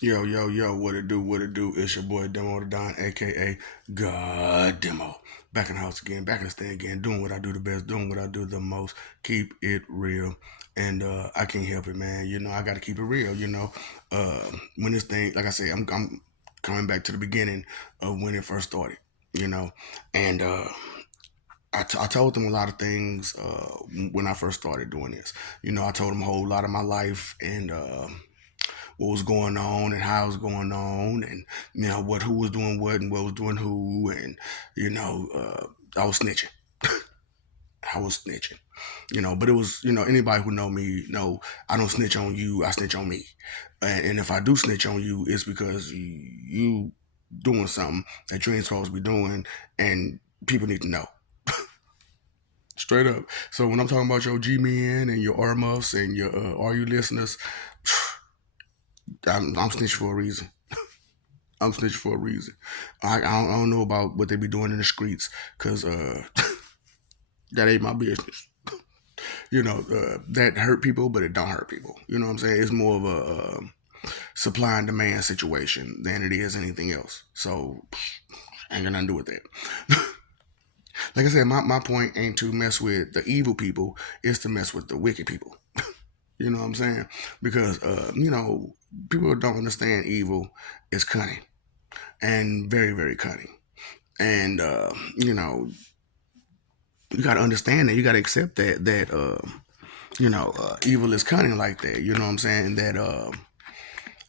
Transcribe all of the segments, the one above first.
Yo, yo, yo, what it do, what it do? It's your boy Demo the Don, aka God Demo. Back in the house again, back in the stand again, doing what I do the best, doing what I do the most. Keep it real. And I can't help it, man. I gotta keep it real. When this thing, like I say, I'm coming back to the beginning of when it first started, you know. And I told them a lot of things when I first started doing this. I told them a whole lot of my life and what was going on and how it was going on and what who was doing what and what was doing who and I was snitching. I was snitching. But it was anybody who know me know I don't snitch on you, I snitch on me. And if I do snitch on you, it's because you doing something that you ain't supposed to be doing, and people need to know. Straight up. So when I'm talking about your G men and your R muffs and your are you listeners, I'm snitching for a reason. I'm snitching for a reason. I don't know about what they be doing in the streets because that ain't my business. That hurt people, but it don't hurt people. You know what I'm saying? It's more of a supply and demand situation than it is anything else. So ain't got nothing to do with that. Like I said, my point ain't to mess with the evil people. It's to mess with the wicked people. You know what I'm saying? Because people don't understand evil is cunning and very very cunning. And you got to understand that. You got to accept that evil is cunning like that. You know what I'm saying? That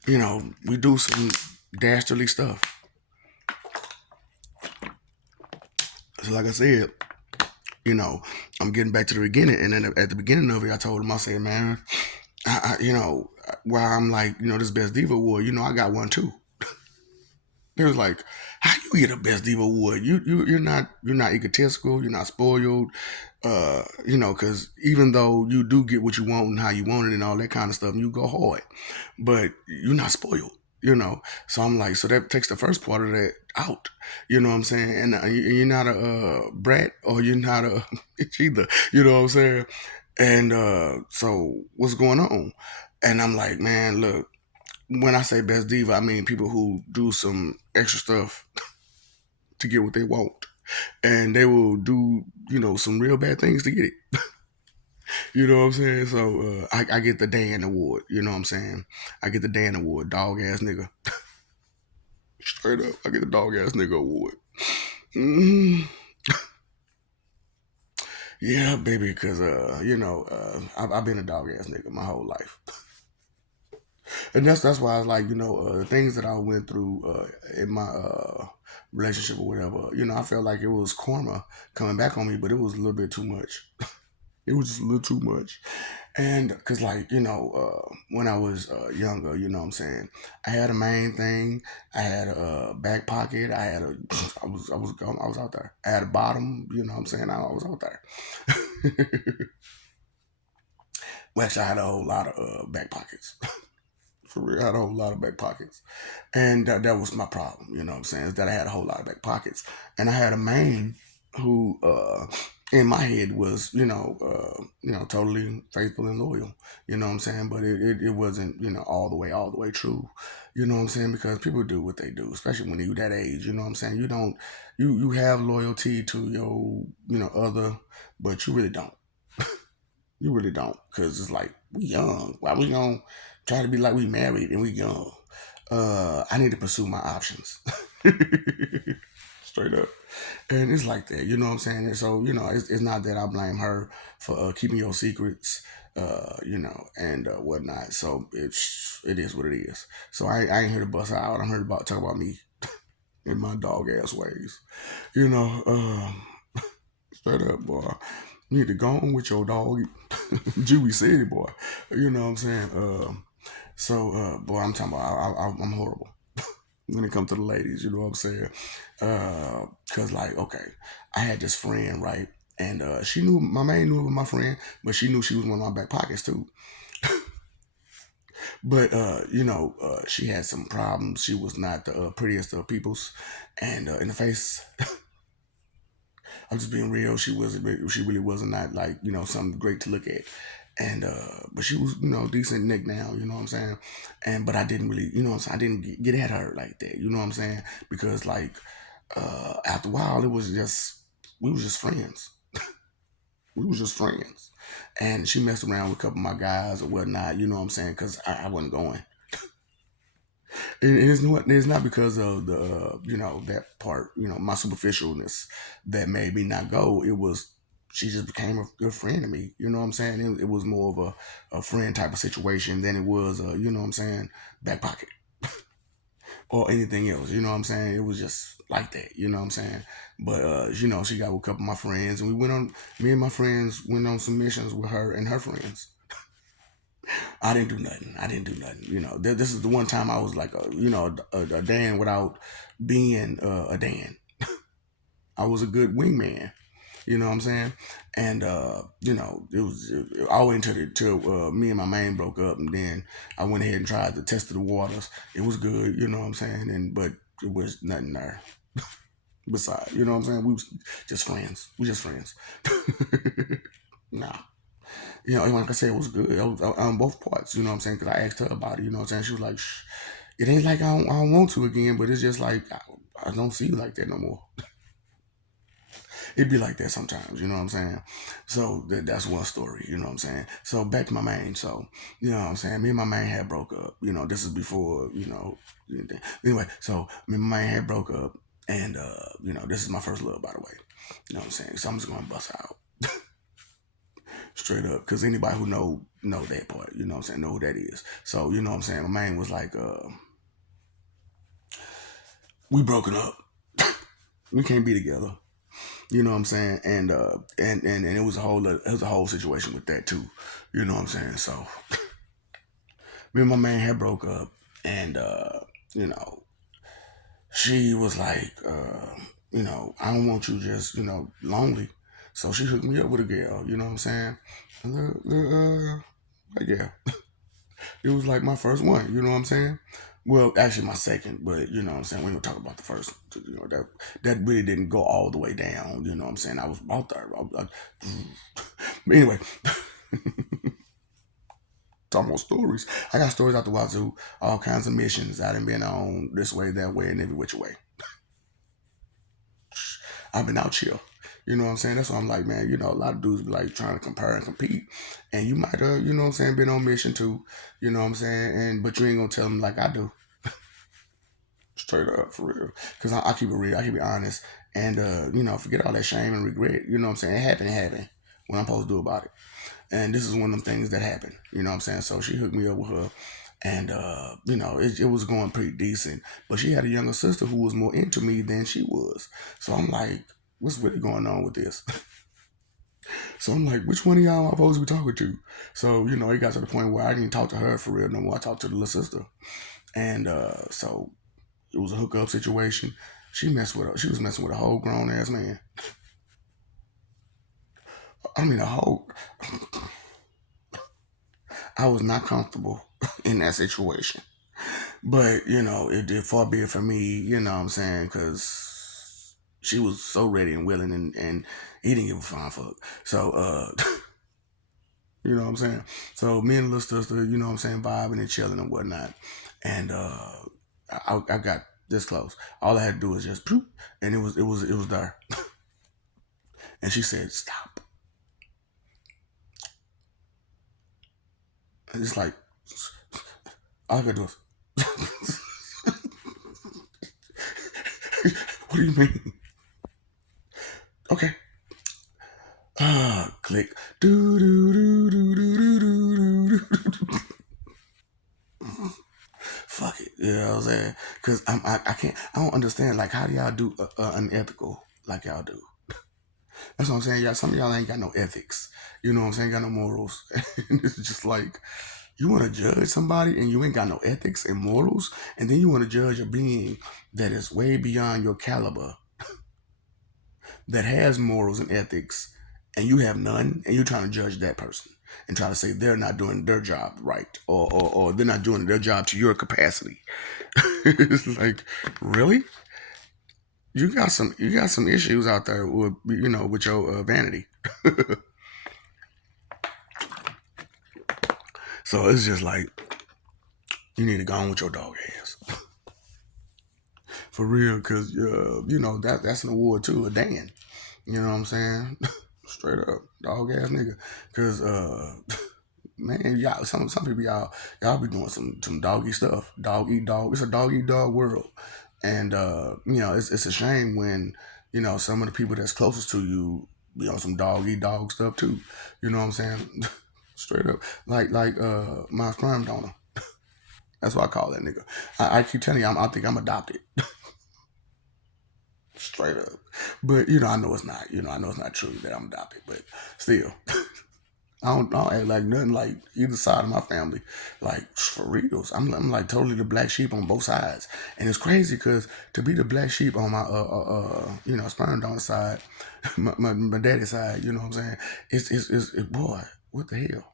we do some dastardly stuff. So like I said, you know, I'm getting back to the beginning, and then at the beginning of it, I told him, I said, man, while I'm like, this best diva award, I got one too. They was like, how you get a best diva award? You're not egotistical, you're not spoiled, because even though you do get what you want and how you want it and all that kind of stuff, and you go hard, but you're not spoiled. So I'm like, so that takes the first part of that out. You know what I'm saying? And you're not a brat or you're not a bitch either. You know what I'm saying? And so what's going on? And I'm like, man, look, when I say best diva, I mean people who do some extra stuff to get what they want, and they will do some real bad things to get it. You know what I'm saying? So I get the Dan award. You know what I'm saying? I get the Dan award, dog ass nigga. Straight up, I get the dog ass nigga award. Mm, yeah, baby, because I've been a dog ass nigga my whole life, and that's why I was like, the things that I went through in my relationship or whatever. I felt like it was karma coming back on me, but it was a little bit too much. It was just a little too much. And because, like, when I was younger, you know what I'm saying, I had a main thing, I had a back pocket, I had a, I was out there. I had a bottom, you know what I'm saying, I was out there. Well, actually, I had a whole lot of back pockets. For real, I had a whole lot of back pockets. And that was my problem, you know what I'm saying, is that I had a whole lot of back pockets. And I had a main who, in my head was, totally faithful and loyal, you know what I'm saying? But it wasn't, all the way true, you know what I'm saying? Because people do what they do, especially when you that age, you know what I'm saying? You don't, you have loyalty to your, other, but you really don't. You really don't, because it's like we young. Why we gonna try to be like we married and we young? I need to pursue my options. Straight up, and it's like that. You know what I'm saying? And so it's not that I blame her for keeping your secrets, and whatnot. So it is what it is. So I ain't here to bust her out. I'm here to talk about me in my dog ass ways. You know, straight up, boy. You need to go on with your dog. Juvie City, boy. You know what I'm saying? Boy, I'm talking about, I'm horrible when it comes to the ladies. You know what I'm saying? Cause like, okay, I had this friend, right? And she knew my man knew about my friend, but she knew she was one of my back pockets too. But she had some problems. She was not the prettiest of peoples, and in the face, I'm just being real. She really wasn't that like something great to look at, and but she was, decent neck now, you know what I'm saying. And but I didn't really, you know what I'm saying, I didn't get at her like that, you know what I'm saying, because like after a while it was just, we was just friends. We was just friends, and she messed around with a couple of my guys or whatnot, you know what I'm saying, because I wasn't going. It's not because of the that part, my superficialness that made me not go. It was, she just became a good friend to me. You know what I'm saying? It was more of a friend type of situation than it was you know what I'm saying, back pocket or anything else. You know what I'm saying? It was just like that. You know what I'm saying? But she got with a couple of my friends, and we went on. Me and my friends went on some missions with her and her friends. I didn't do nothing. I didn't do nothing. This is the one time I was like a Dan without being a Dan. I was a good wingman. You know what I'm saying? And all until me and my man broke up, and then I went ahead and tried to test the waters. It was good. You know what I'm saying? And but it was nothing there. Besides, you know what I'm saying? We was just friends. We just friends. Nah. And like I said, it was good. I was on both parts, you know what I'm saying? Because I asked her about it, you know what I'm saying? She was like, Shh, it ain't like I don't want to again, but it's just like, I don't see you like that no more. It'd be like that sometimes, you know what I'm saying? So that's one story, you know what I'm saying? So back to my main. So, you know what I'm saying? Me and my man had broke up. This is before, anything. Anyway, so me and my man had broke up. And, this is my first love, by the way. You know what I'm saying? So I'm just going to bust out. Straight up, because anybody who know that part, you know what I'm saying, know who that is. So you know what I'm saying, my man was like, we broken up, we can't be together, you know what I'm saying. And it was a whole situation with that too, you know what I'm saying. So me and my man had broke up, and you know she was like, I don't want you just lonely. So she hooked me up with a girl, you know what I'm saying. Like, yeah, it was like my first one, you know what I'm saying? Well, actually my second, but you know what I'm saying? We don't talk about the first one. That really didn't go all the way down, you know what I'm saying? I was about there. But anyway, talking about stories. I got stories out the wazoo, all kinds of missions I done been on this way, that way, and every which way. I've been out chill. You know what I'm saying? That's why I'm like, man, a lot of dudes be like trying to compare and compete. And you might have, you know what I'm saying, been on mission too. You know what I'm saying? And but you ain't gonna tell them like I do. Straight up, for real. Because I keep it real. I keep it honest. And, forget all that shame and regret. You know what I'm saying? It happened. What I'm supposed to do about it. And this is one of them things that happened. You know what I'm saying? So she hooked me up with her. And, it was going pretty decent. But she had a younger sister who was more into me than she was. So I'm like, what's really going on with this? So I'm like, which one of y'all am I supposed to be talking to? So, it got to the point where I didn't talk to her for real no more. I talked to the little sister. And so it was a hookup situation. She was messing with a whole grown ass man. I mean, a whole. I was not comfortable in that situation, but it did far be it for me. You know what I'm saying? Because she was so ready and willing, and he didn't give a fine fuck. So, you know what I'm saying? So me and the little sister, you know what I'm saying, vibing and chilling and whatnot, and I got this close. All I had to do was just poop, and it was there. And she said, "Stop." And it's like, all I could do is, what do you mean? Okay. Click. Do do do do do do do. Fuck it. You know what I'm saying? Because I can't. I don't understand. Like, how do y'all do unethical like y'all do? That's what I'm saying. Y'all, some of y'all ain't got no ethics. You know what I'm saying? Got no morals. And it's just like, you want to judge somebody and you ain't got no ethics and morals, and then you want to judge a being that is way beyond your caliber, that has morals and ethics, and you have none, and you're trying to judge that person and try to say they're not doing their job right, or they're not doing their job to your capacity. It's like, really? You got some issues out there with with your vanity. So it's just like you need to go on with your dog ass for real, because that's an award too, a Dan. You know what I'm saying? Straight up, dog ass nigga. Cause man, y'all some people y'all be doing some doggy stuff. Dog eat dog. It's a dog eat dog world, and it's a shame when some of the people that's closest to you be on some dog eat dog stuff too. You know what I'm saying? Straight up, like my sperm donor. That's what I call that nigga. I keep telling you, I think I'm adopted. Straight up, but I know it's not. I know it's not true that I'm adopted, but still. I don't act like nothing like either side of my family. Like for reals, I'm like totally the black sheep on both sides, and it's crazy because to be the black sheep on my sperm donor side, my daddy's side, you know what I'm saying? Boy, what the hell?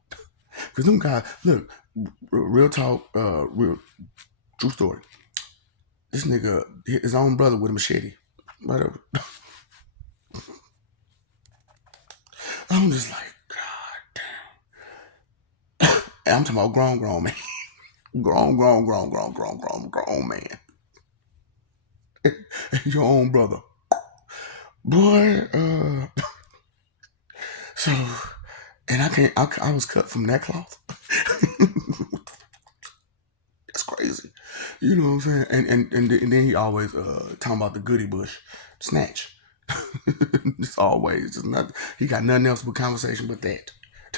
Because them guys, look, real talk, real true story. This nigga, his own brother with a machete, whatever. I'm just like, and I'm talking about grown man, grown man. Your own brother. Boy, so, and I can't, I was cut from that cloth. That's crazy. You know what I'm saying? And then he always talking about the goody bush, snatch. It's always just not. He got nothing else but conversation but that.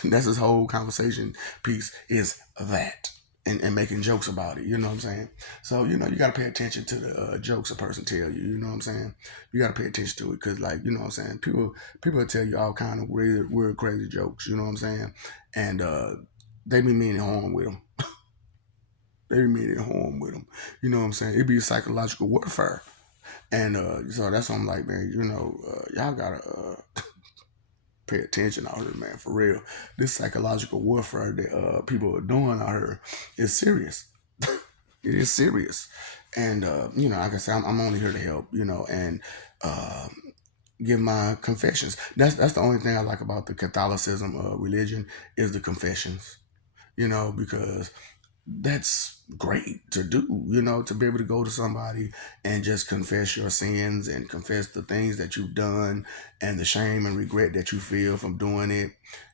That's his whole conversation piece is that. And making jokes about it, you know what I'm saying? So you got to pay attention to the jokes a person tell you. You know what I'm saying? You got to pay attention to it because, like, you know what I'm saying. People will tell you all kind of weird, crazy jokes. You know what I'm saying? And they be meaning harm with them. They be meaning harm with them. You know what I'm saying? It be psychological warfare. And so that's what I'm like, man. Y'all gotta pay attention out here, man. For real, this psychological warfare that people are doing out here is serious. It is serious, and like I said, I'm only here to help. And uh, give my confessions. That's the only thing I like about the Catholicism religion is the confessions. Because that's great to do, to be able to go to somebody and just confess your sins and confess the things that you've done and the shame and regret that you feel from doing it.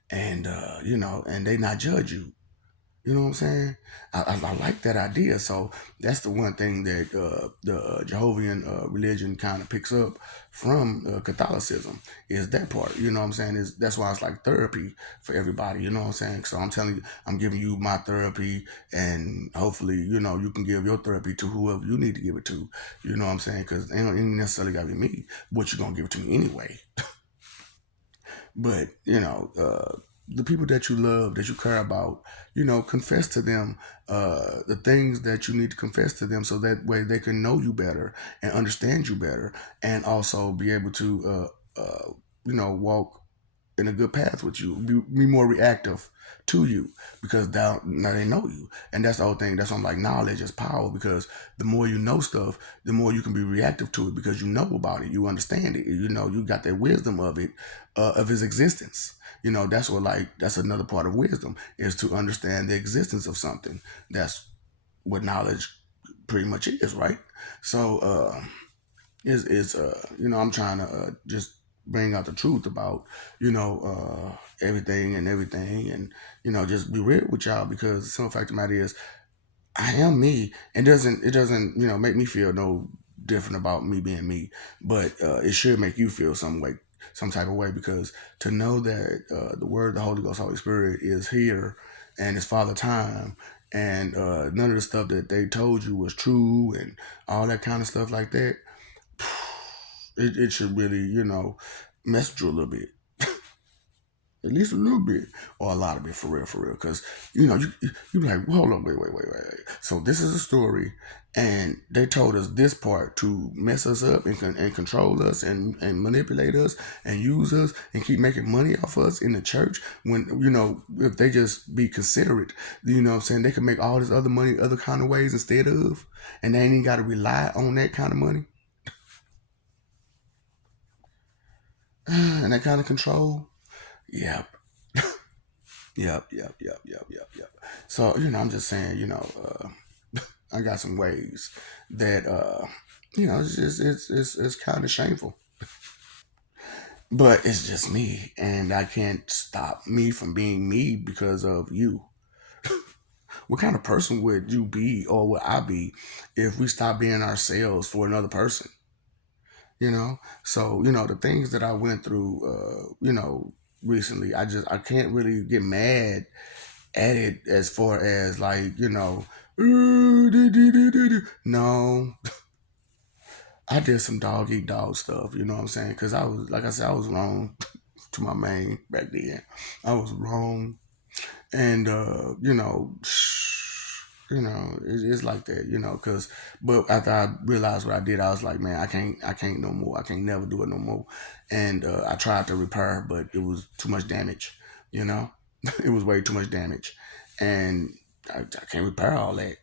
And, and they not judge you. You know what I'm saying? I like that idea. So that's the one thing that the Jehovah's religion kind of picks up from Catholicism is that part. You know what I'm saying? That's why it's like therapy for everybody. You know what I'm saying? So I'm telling you, I'm giving you my therapy, and hopefully, you can give your therapy to whoever you need to give it to. You know what I'm saying? Because it ain't necessarily got to be me, but you're gonna give it to me anyway. But the people that you love, that you care about, confess to them the things that you need to confess to them, so that way they can know you better and understand you better, and also be able to walk in a good path with you, be more reactive to you, because now they know you. And that's the whole thing. That's why I'm like, knowledge is power, because the more you know stuff, the more you can be reactive to it, because you know about it, you understand it, you got that wisdom of it, of his existence. That's another part of wisdom, is to understand the existence of something. That's what knowledge pretty much is, right? So I'm trying to just bring out the truth about everything, and just be real with y'all, because the simple fact of the matter is I am me. It doesn't make me feel no different about me being me, but it should make you feel some type of way, because to know that the Word, the Holy Ghost, Holy Spirit is here, and it's Father Time, and none of the stuff that they told you was true, and all that kind of stuff like that, it should really mess with you a little bit, at least a little bit, or a lot of it, for real, because you be like, well, hold on, wait. So this is a story, and they told us this part to mess us up and control us and manipulate us and use us and keep making money off us in the church, when if they just be considerate, what I'm saying, they can make all this other money other kind of ways instead of, and they ain't even got to rely on that kind of money and that kind of control. Yep. Yep, yep, yep, yep, yep, yep. So, I'm just saying, I got some ways that it's just it's kind of shameful. But it's just me, and I can't stop me from being me because of you. What kind of person would you be or would I be if we stop being ourselves for another person? So the things that I went through recently, I can't really get mad at it as far as like no, I did some dog eat dog stuff. You know what I'm saying? Because I was, like I said, I was wrong to my man back then. I was wrong, and it's like that. Because but after I realized what I did, I was like, man, I can't no more. I can't never do it no more. And I tried to repair, but it was too much damage. You know, it was way too much damage, and I can't repair all that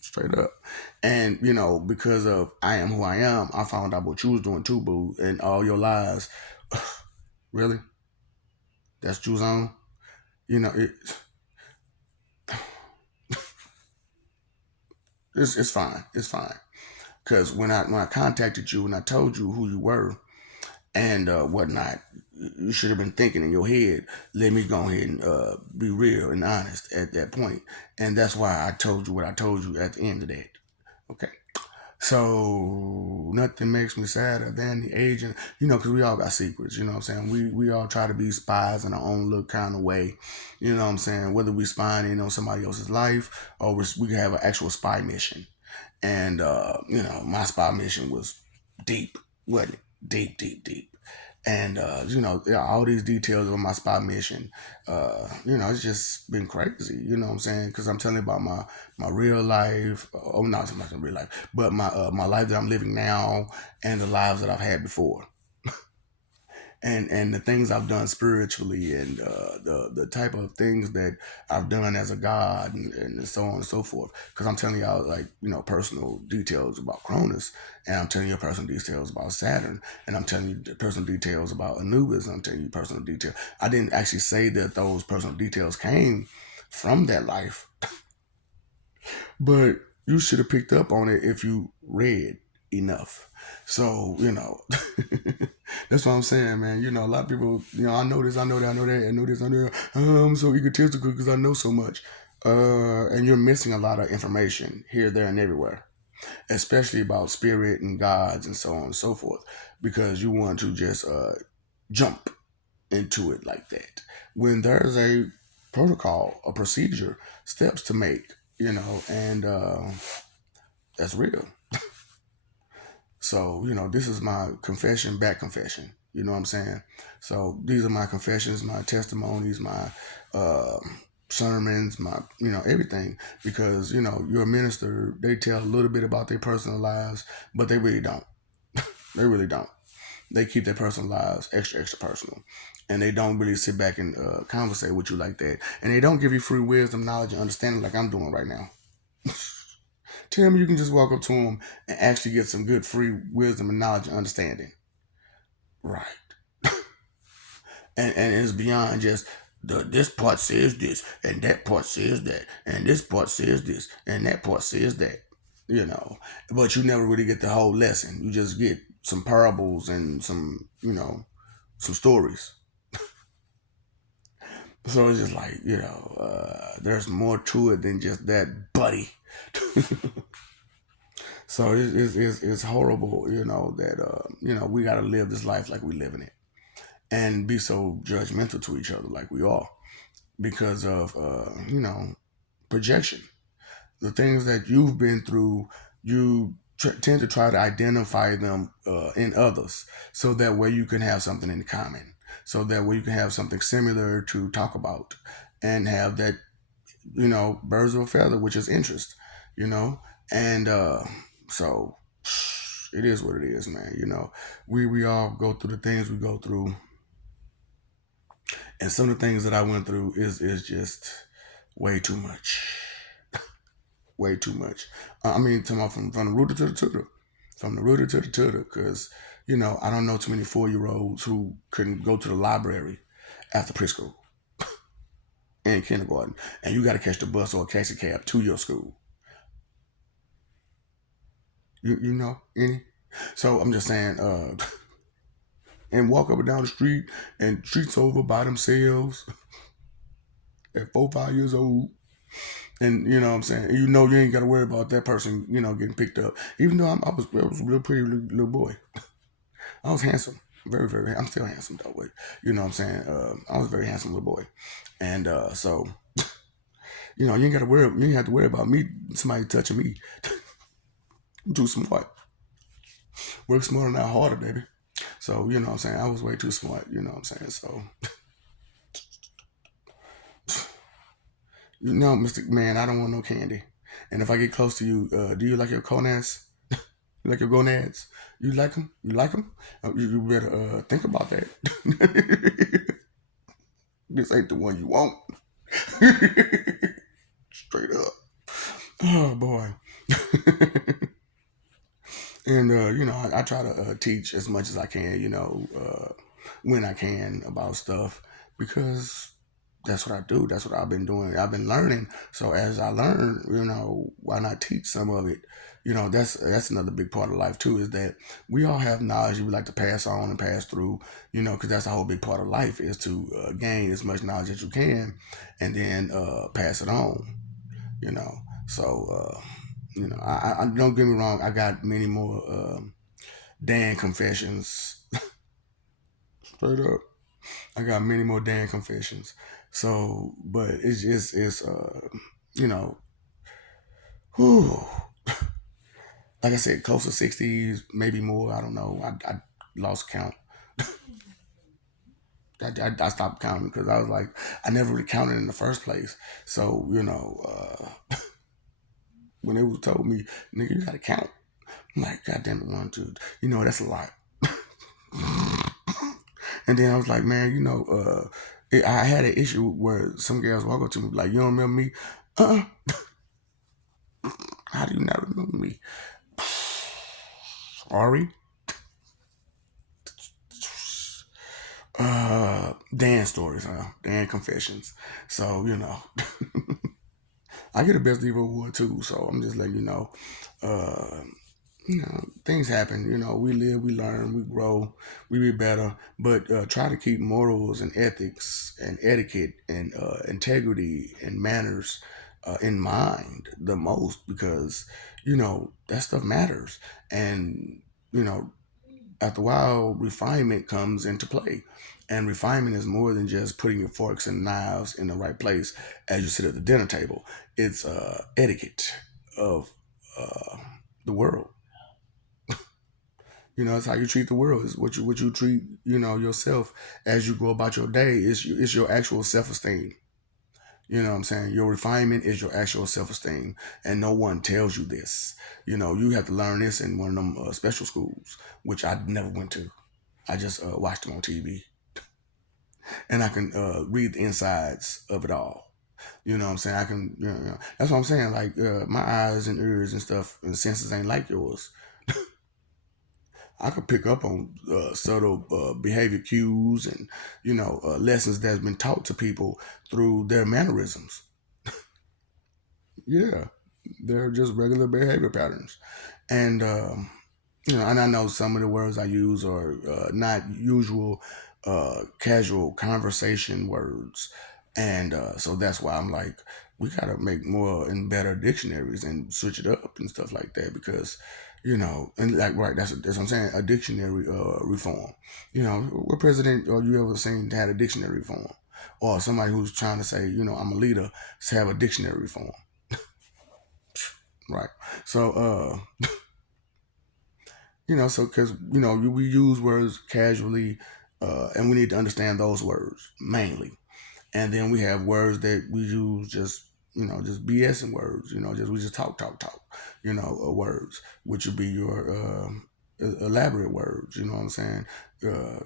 straight up. And because of I am who I am, I found out what you was doing too, boo, and all your lies. Really, that's you on. It, it's fine. It's fine. Because when I contacted you and I told you who you were and whatnot, you should have been thinking in your head, let me go ahead and be real and honest at that point. And that's why I told you what I told you at the end of that. Okay. So nothing makes me sadder than the agent, because we all got secrets, you know what I'm saying? We all try to be spies in our own little kind of way, you know what I'm saying? Whether we spying in on somebody else's life or we have an actual spy mission. And my spy mission was deep, wasn't it? Deep, deep, deep. And yeah, all these details of my spy mission, it's just been crazy. You know what I'm saying? Because I'm telling you about my real life. Oh, not so much in real life, but my life that I'm living now and the lives that I've had before and the things I've done spiritually and the type of things that I've done as a God and so on and so forth. Because I'm telling y'all like personal details about Cronus, and I'm telling you personal details about Saturn, and I'm telling you personal details about Anubis, and I'm telling you personal detail. I didn't actually say that those personal details came from that life, but you should have picked up on it if you read enough. So, that's what I'm saying, man. A lot of people, I know this, I know that, I know that, I know this, I know that. I'm so egotistical because I know so much. And you're missing a lot of information here, there, and everywhere, especially about spirit and gods and so on and so forth, because you want to just jump into it like that when there's a protocol, a procedure, steps to make, and that's real. So, this is my confession, back confession. You know what I'm saying? So these are my confessions, my testimonies, my uh, sermons, my, everything. Because, you're a minister, they tell a little bit about their personal lives, but they really don't. They really don't. They keep their personal lives extra, extra personal. And they don't really sit back and conversate with you like that. And they don't give you free wisdom, knowledge, and understanding like I'm doing right now. Tell me you can just walk up to them and actually get some good free wisdom and knowledge and understanding. Right. And it's beyond just this part says this and that part says that and this part says this and that part says that. But you never really get the whole lesson. You just get some parables and some, some stories. So it's just like, there's more to it than just that, buddy. So it's horrible, that we got to live this life like we living it, and be so judgmental to each other like we are because of projection. The things that you've been through, you tend to try to identify them in others, so that way you can have something in common, so that way you can have something similar to talk about, and have that birds of a feather, which is interest, you know, and so it is what it is, man. We all go through the things we go through, and some of the things that I went through is just way too much, way too much. I mean, talking about from the rooter to the tutor, from the rooter to the tutor, because I don't know too many 4-year-olds who couldn't go to the library after preschool. in kindergarten, and you got to catch the bus or a taxi cab to your school. You know any? So I'm just saying, and walk up and down the street and streets over by themselves at 4, 5 years old. And you know what I'm saying? You know you ain't got to worry about that person, getting picked up. Even though I was a real pretty little boy. I was handsome. Very, very, I'm still handsome though, but you know what I'm saying? I was a very handsome little boy. And so, you ain't got to worry, you ain't have to worry about me, somebody touching me. I'm too smart. Work smarter, not harder, baby. So, you know what I'm saying? I was way too smart, you know what I'm saying? So, Mr. Man, I don't want no candy. And if I get close to you, do you like your conads? You like your gonads? You like them? You like them? You better think about that. This ain't the one you want. Straight up. Oh boy. And I try to teach as much as I can, when I can about stuff because that's what I do. That's what I've been doing. I've been learning. So as I learn, why not teach some of it? That's another big part of life too. Is that we all have knowledge we like to pass on and pass through. Because that's a whole big part of life is to gain as much knowledge as you can, and then pass it on. You know. So I don't get me wrong. I got many more Dan confessions. Straight up. I got many more Dan confessions. So, but it's just you know, whew, like I said, close to 60s, maybe more. I don't know. I lost count. I stopped counting because I was like, I never really counted in the first place. So, when they was told me, nigga, you gotta count. I'm like, God damn it, one, two. That's a lot. And then I was like, man, I had an issue where some girls walk up to me like, you don't remember me? Uh-uh. How do you not remember me? Sorry. Dan stories, huh? Dan confessions. So, I get a best diva award too. So I'm just letting you know. Uh, things happen. We live, we learn, we grow, we be better. But try to keep morals and ethics and etiquette and integrity and manners in mind the most because that stuff matters. And you know, after a while, refinement comes into play. And refinement is more than just putting your forks and knives in the right place as you sit at the dinner table. It's etiquette of uh, the world. It's how you treat the world. It's what you treat yourself as you go about your day. It's your actual self esteem. You know what I'm saying? Your refinement is your actual self esteem, and no one tells you this. You have to learn this in one of them special schools, which I never went to. I just watched them on TV, and I can read the insides of it all. You know what I'm saying? I can. That's what I'm saying. Like my eyes and ears and stuff and senses ain't like yours. I could pick up on subtle behavior cues and lessons that's been taught to people through their mannerisms. Yeah, they're just regular behavior patterns, and and I know some of the words I use are not usual, casual conversation words, and so that's why I'm like, we gotta make more and better dictionaries and switch it up and stuff like that because, and like right, that's what I'm saying, a dictionary reform. What president or you ever seen had a dictionary reform, or somebody who's trying to say, I'm a leader, to have a dictionary reform, right? So, so because we use words casually, and we need to understand those words mainly, and then we have words that we use just BSing words, just we just talk, words, which would be your elaborate words, you know what I'm saying?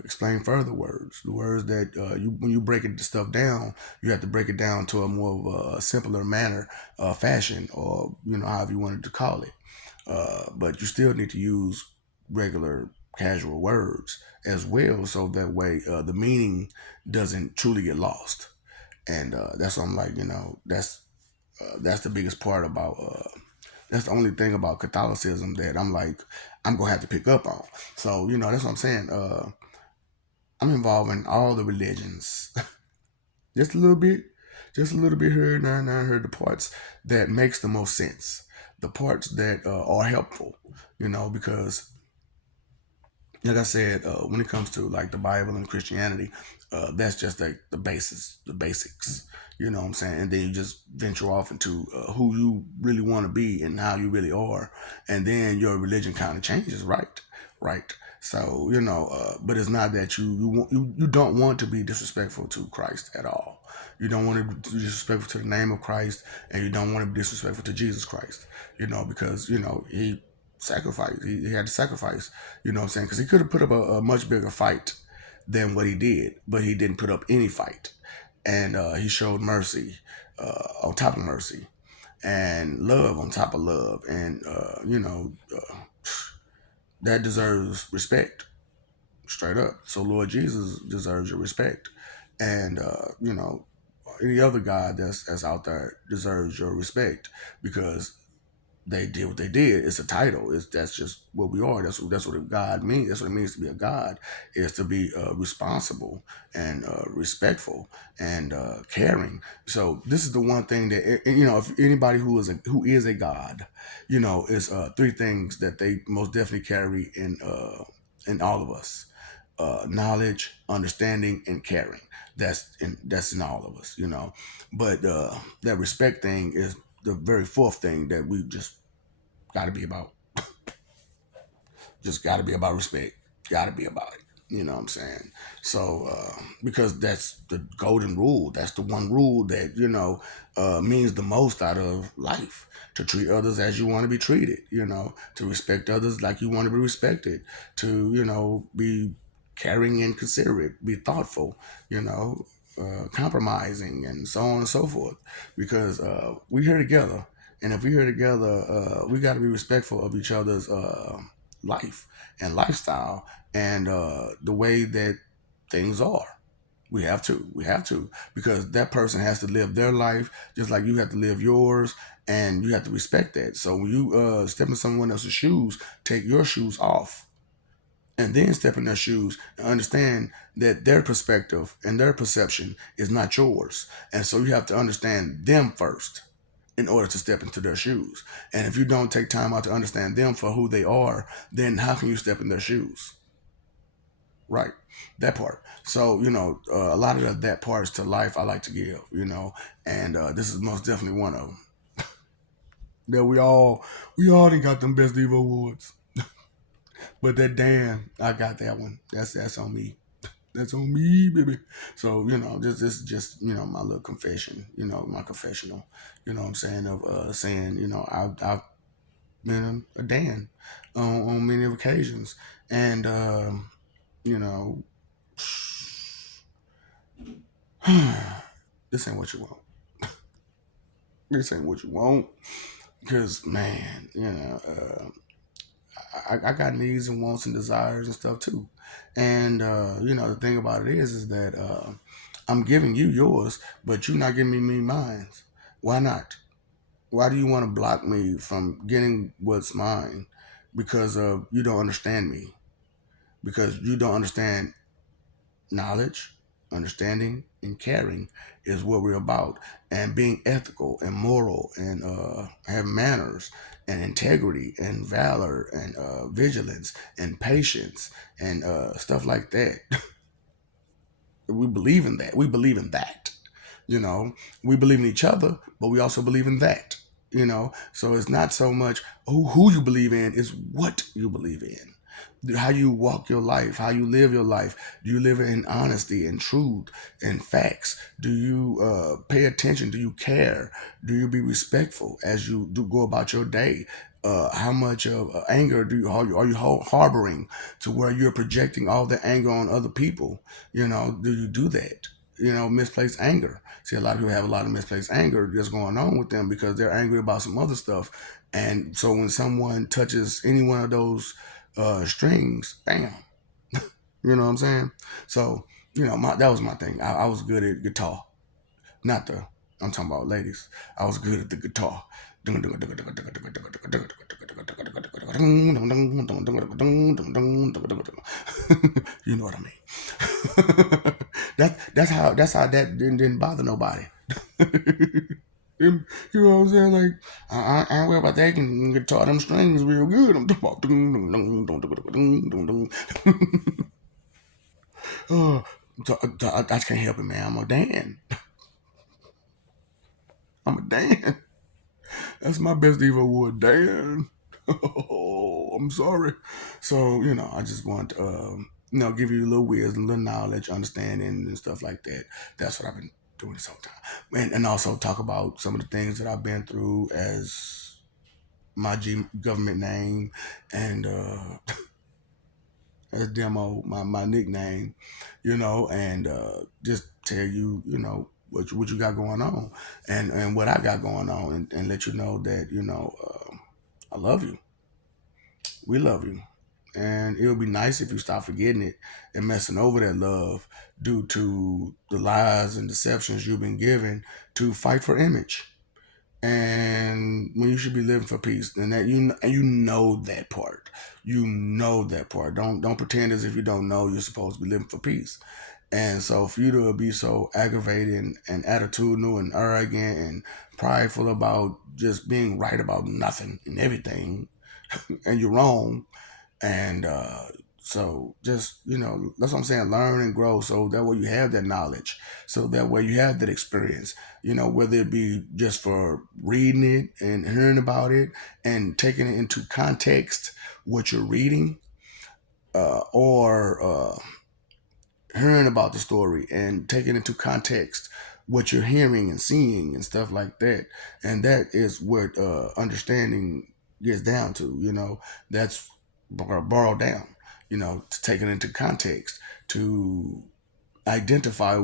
Explain further words, the words that you when you break it stuff down, you have to break it down to a more of a simpler manner, fashion, or however you wanted to call it. But you still need to use regular casual words as well, so that way the meaning doesn't truly get lost. And that's what I'm like, that's the biggest part about that's the only thing about Catholicism that I'm like, I'm gonna have to pick up on. So, that's what I'm saying. I'm involved in all the religions. Just a little bit. Just a little bit here and there, and I heard the parts that makes the most sense. The parts that are helpful, because like I said, when it comes to like the Bible and Christianity, that's just like the basis, the basics. You know what I'm saying? And then you just venture off into who you really want to be and how you really are, and then your religion kind of changes, right? Right. So but it's not that you don't want to be disrespectful to Christ at all. You don't want to be disrespectful to the name of Christ, and you don't want to be disrespectful to Jesus Christ. Because he sacrificed. He had to sacrifice. You know what I'm saying? Because he could have put up a much bigger fight than what he did, but he didn't put up any fight. And he showed mercy on top of mercy and love on top of love. And, that deserves respect, straight up. So Lord Jesus deserves your respect. And, any other God that's out there deserves your respect because they did what they did. It's a title. That's just what we are. That's what a God means. That's what it means to be a God. Is to be responsible and respectful and caring. So this is the one thing that if anybody who is a God, is three things that they most definitely carry in all of us: knowledge, understanding, and caring. That's in all of us. But that respect thing is the very fourth thing that we got to be about. Just got to be about respect. Got to be about it. You know what I'm saying? So, because that's the golden rule. That's the one rule that, means the most out of life. To treat others as you want to be treated, to respect others like you want to be respected, to, be caring and considerate, be thoughtful, compromising, and so on and so forth. Because we're here together. And if we're here together, we got to be respectful of each other's life and lifestyle and the way that things are. We have to, because that person has to live their life just like you have to live yours, and you have to respect that. So when you step in someone else's shoes, take your shoes off and then step in their shoes and understand that their perspective and their perception is not yours. And so you have to understand them first in order to step into their shoes. And if you don't take time out to understand them for who they are, then how can you step in their shoes? Right. That part. So, a lot of that parts to life I like to give, and this is most definitely one of them. That we all done got them best Devo awards. But that Dan, I got that one. That's on me. That's on me, baby. So, just my little confession, my confessional, what I'm saying, of saying, I've been a Dan on many occasions. And, you know, this ain't what you want. This ain't what you want. Because, man, I got needs and wants and desires and stuff too. And, the thing about it is that I'm giving you yours, but you're not giving me mine. Why not? Why do you want to block me from getting what's mine? Because you don't understand me. Because you don't understand knowledge, understanding, and caring is what we're about. And being ethical and moral and have manners and integrity and valor and vigilance and patience and stuff like that. We believe in that. We believe in that. You know, we believe in each other, but we also believe in that. So it's not so much who you believe in, it's what you believe in, how you walk your life, how you live your life. Do you live in honesty and truth and facts? Do you pay attention? Do you care? Do you be respectful as you do go about your day? How much of anger are you harboring to where you're projecting all the anger on other people? Do you do that? Misplaced anger. See, a lot of people have a lot of misplaced anger just going on with them because they're angry about some other stuff. And so when someone touches any one of those strings, bam. You know what I'm saying? So, that was my thing. I was good at guitar. Not the. I'm talking about ladies. I was good at the guitar. You know what I mean? That's how that didn't bother nobody. You know what I'm saying? Like I ain't worried about that. I can guitar them strings real good. I'm talking about. Oh, I can't help it, man. I'm a Dan. I'm a Dan. That's my best Evo award, Dan. Oh, I'm sorry. So, I just want to, give you a little wisdom, a little knowledge, understanding, and stuff like that. That's what I've been doing this whole time. And also talk about some of the things that I've been through as my government name and as Demo, my nickname, and just tell you, what you got going on and what I got going on and let you know that, I love you. We love you. And it would be nice if you stop forgetting it and messing over that love due to the lies and deceptions you've been given to fight for image. And when you should be living for peace, and that you know that part. You know that part. Don't pretend as if you don't know you're supposed to be living for peace. And so for you to be so aggravated and attitudinal and arrogant and prideful about just being right about nothing and everything, and you're wrong, and so just, that's what I'm saying, learn and grow so that way you have that knowledge, so that way you have that experience, whether it be just for reading it and hearing about it and taking it into context, what you're reading, or hearing about the story and taking into context what you're hearing and seeing and stuff like that. And that is what understanding gets down to. That's borrowed down. To take it into context, to identify,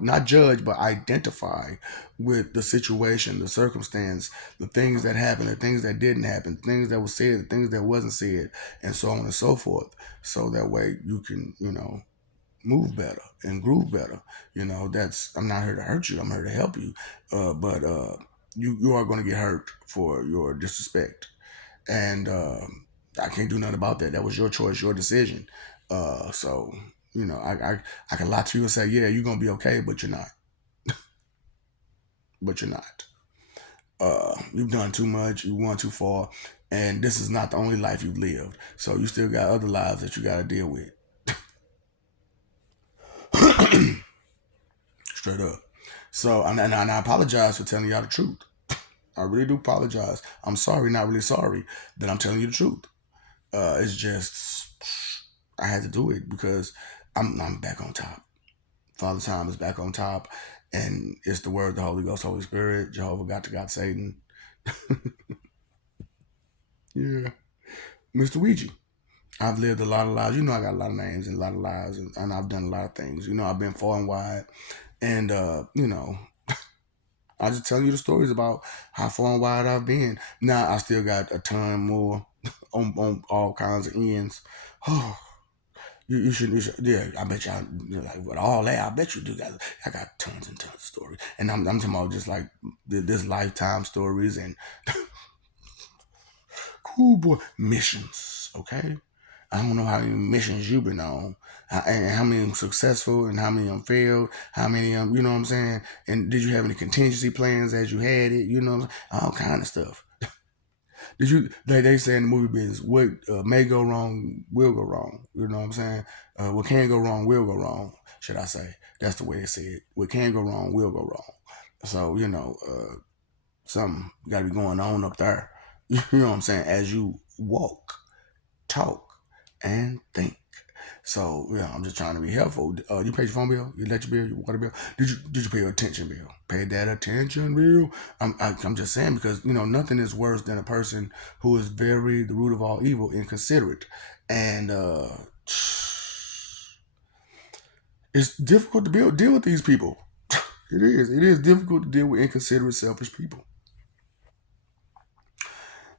not judge, but identify with the situation, the circumstance, the things that happened, the things that didn't happen, the things that were said, the things that wasn't said, and so on and so forth. So that way you can, move better and groove better. That's, I'm not here to hurt you. I'm here to help you. But you are going to get hurt for your disrespect, and I can't do nothing about that. That was your choice, your decision. So I can lie to you and say, yeah, you're gonna be okay, but you're not. But you're not. You've done too much. You went too far, and this is not the only life you've lived. So you still got other lives that you got to deal with. Straight up. So, and I apologize for telling y'all the truth. I really do apologize. I'm sorry, not really sorry that I'm telling you the truth. It's just I had to do it because I'm back on top. Father Time is back on top, and it's the word, the Holy Ghost, Holy Spirit, Jehovah, God to God, Satan. Yeah, Mr. Ouija. I've lived a lot of lives. I got a lot of names and a lot of lives, and I've done a lot of things. I've been far and wide, and I just tell you the stories about how far and wide I've been. Now I still got a ton more on all kinds of ends. Oh, you should, yeah. I bet y'all, like with all that, I bet you do got. I got tons and tons of stories, and I'm talking about just like this lifetime stories and cool boy missions. Okay, I don't know how many missions you've been on, and how many successful, and how many of them failed, how many you know what I'm saying, and did you have any contingency plans as you had it, all kind of stuff. Did you, like they say in the movie business, what may go wrong will go wrong. You know what I'm saying? What can go wrong will go wrong. Should I say? That's the way they say it. What can go wrong will go wrong. So something got to be going on up there. You know what I'm saying? As you walk, talk, and think. So yeah, I'm just trying to be helpful. You paid your phone bill, your electric bill, your water bill. Did you pay your attention bill? Pay that attention bill. I'm just saying because nothing is worse than a person who is very the root of all evil, inconsiderate, and it's difficult to deal with these people. It is. It is difficult to deal with inconsiderate, selfish people.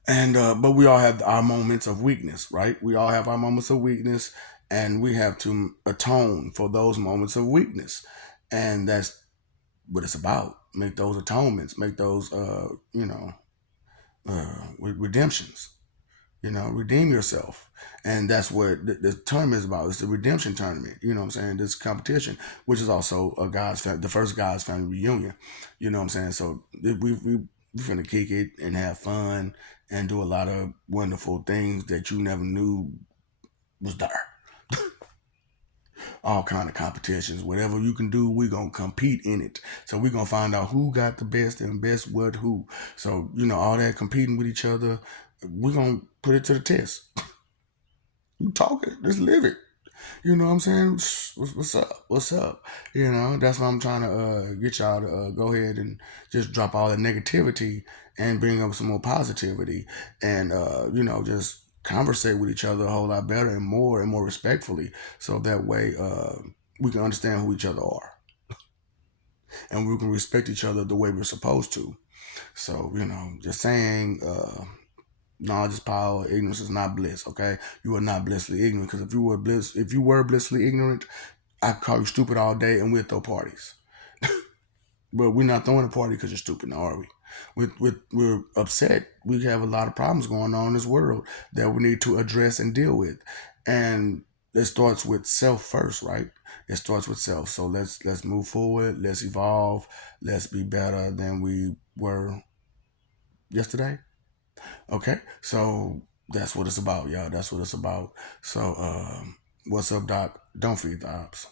And but we all have our moments of weakness, right? We all have our moments of weakness, and we have to atone for those moments of weakness, and that's what it's about. Make those atonements, make those redemptions. Redeem yourself. And that's what the tournament is about. It's the redemption tournament. You know what I'm saying? This competition, which is also the first God's family reunion. You know what I'm saying? So we finna kick it and have fun and do a lot of wonderful things that you never knew was there. All kind of competitions. Whatever you can do, we're gonna compete in it. So we're gonna find out who got the best and best what who. So, all that competing with each other, we're gonna put it to the test. You talk it, just live it. You know what I'm saying? What's up? What's up? That's why I'm trying to get y'all to go ahead and just drop all the negativity and bring up some more positivity and, just conversate with each other a whole lot better and more respectfully. So that way we can understand who each other are and we can respect each other the way we're supposed to. So, just saying, knowledge is power. Ignorance is not bliss. Okay, you are not blissfully ignorant. Because if you were blissfully ignorant, I'd call you stupid all day, and we'd throw parties. But we're not throwing a party because you're stupid, now, are we? We're upset. We have a lot of problems going on in this world that we need to address and deal with, and it starts with self first, right? It starts with self. So let's move forward. Let's evolve. Let's be better than we were yesterday. Okay, so that's what it's about, y'all. That's what it's about. So, what's up, Doc? Don't feed the ops.